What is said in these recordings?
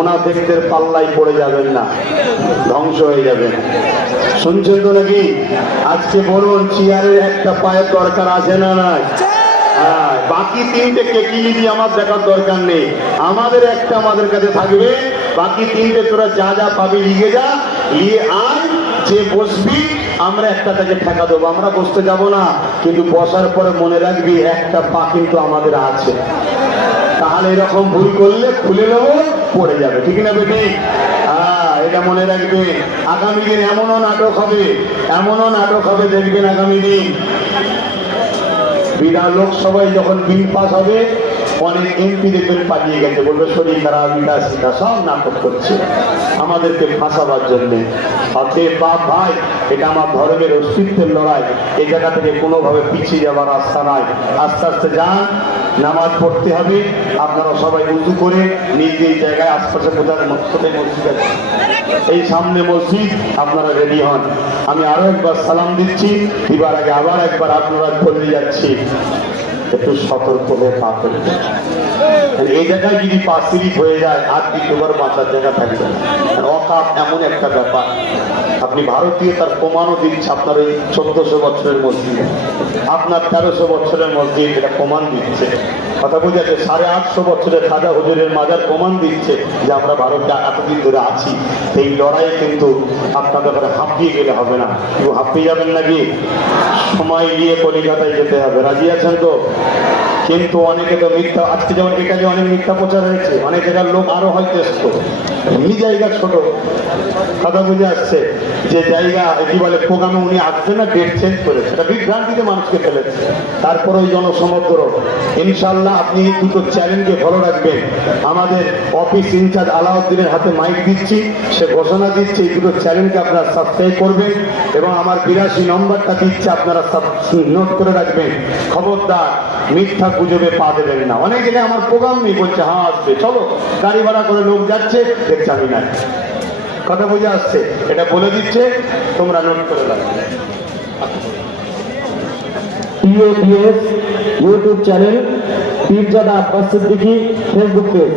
মোনাফেকদের পাল্লাই পড়ে যাবেন না ধ্বংস হয়ে যাবেন শুনছেন তো নাকি? আজকে বলুন চেয়ারের একটা পায়ের দরকার আছে না নাই? হ্যাঁ, বাকি তিনটে কেকিলি দিয়ে আমার দেখার দরকার নেই। আমাদের একটা আমাদের কাছে থাকবে বাকি তিনটে তোরা যা যা পাবি লিখে যা নিয়ে আয় যে বসবি আমরা একটা তাকে ঠেকা দেবো। আমরা বসতে যাব না কিন্তু বসার পরে মনে রাখবি একটা পা কিন্তু আমাদের আছে। তাহলে এরকম ভুল করলে খুলে নেব, পড়ে যাবে। ঠিক না বেটি? এটা মনে রাখবে। আগামী দিন এমনও নাটক হবে, এমনও নাটক হবে, দেখবেন আগামী দিন। বিধান লোকসভায় যখন বিল পাস হবে, অনেক এমপি দেখবেন পালিয়ে গেছে, বলবে, শরীর খারাপ ইটা সিটা সব নাটক করছে। আমাদেরকে ফাঁসাবার জন্য। অতএব, বাপ, ভাই, এটা আমার ধর্মের অস্তিত্বের লড়াই। এই জায়গা থেকে কোনোভাবে পিছিয়ে যাওয়ার রাস্তা নাই। আস্তে আস্তে যান। নামাজ পড়তে হবে। আপনারা সবাই উঁচু করে নিজ নিজ জায়গায় আশপাশে কোথায় কোথায় মসজিদ আছে। এই সামনে মসজিদ, আপনারা রেডি হন। আমি আরও একবার সালাম দিচ্ছি। দিবার আগে আবার একবার আপনারা বলে যাচ্ছি। একটু সতর্ক হয়ে পা এই জায়গায় যদি পা স্লিপ হয়ে যায়, আর দ্বিতীয়বার বাঁচার জায়গা থাকবে অকাপ এমন একটা ব্যাপার। আপনি ভারতীয়, তার প্রমাণও দিচ্ছে আপনার ওই চোদ্দশো বছরের মসজিদ। আপনার তেরোশো বছরের মসজিদ এটা প্রমাণ দিচ্ছে। কথা বোঝাচ্ছে সাড়ে আটশো বছরের খাজা হুজুরের মাজার প্রমাণ দিচ্ছে যে আমরা ভারতে এতদিন ধরে আছি। এই লড়াই কিন্তু আপনার ব্যাপারে হাঁপিয়ে গেলে হবে না। কেউ হাঁপিয়ে যাবেন নাকি? সময় নিয়ে কলিকাতায় যেতে হবে। রাজি আছেন তো? কিন্তু অনেকে তো মিথ্যা, আজকে যেমন এটা যে অনেক মিথ্যা প্রচার হয়েছে, অনেক জায়গার লোক আরও হয়তো এসতো এমনি জায়গা ছোট কথা বুঝে আসছে যে জায়গা, কি বলে, প্রোগ্রামে উনি আসছেন না ডেট চেঞ্জ করেছে। এটা বিভ্রান্তিতে মানুষকে ফেলেছে। তারপর ওই জনসমগ্র ইনশাল্লাহ আপনি দুটো চ্যালেঞ্জকে ফলো রাখবেন। আমাদের অফিস ইনচার্জ আলাউদ্দিনের হাতে মাইক দিচ্ছি, সে ঘোষণা দিচ্ছে, এই দুটো চ্যালেঞ্জকে আপনারা সাবস্ক্রাইব করবেন এবং আমার বিরাশি নম্বরটা দিচ্ছে, আপনারা নোট করে রাখবেন। খবরদার, মিথ্যা গুজবে পা দেবেন না। অনেক আমার প্রোগ্রাম নেই বলছে হ্যাঁ আসবে, চলো। গাড়ি ভাড়া করে লোক যাচ্ছে, দেখছে আমি নাই। কথা বুঝে আসছে? এটা বলে দিচ্ছে, তোমরা নোট করে রাখবে টিএডিএস YouTube channel Pirzada Abbas Siddiqui Facebook page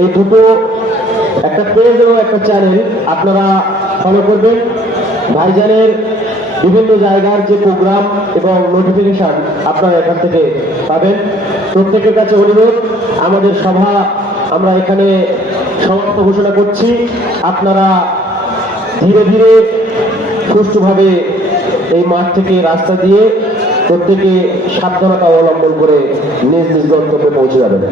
এই দুটো, একটা পেজ এবং একটা চ্যানেল আপনারা ফলো করবেন। ভাইজানের বিভিন্ন জায়গার যে প্রোগ্রাম এবং নোটিফিকেশন আপনারা এখান থেকে পাবেন। প্রত্যেকের কাছে অনুরোধ, আমাদের সভা আমরা এখানে সমাপ্ত ঘোষণা করছি। আপনারা ধীরে ধীরে সুষ্ঠুভাবে এই মাঠ থেকে রাস্তা দিয়ে প্রত্যেকে সাবধানতা অবলম্বন করে নিজ নিজ গন্তব্যে পৌঁছে যাবেন।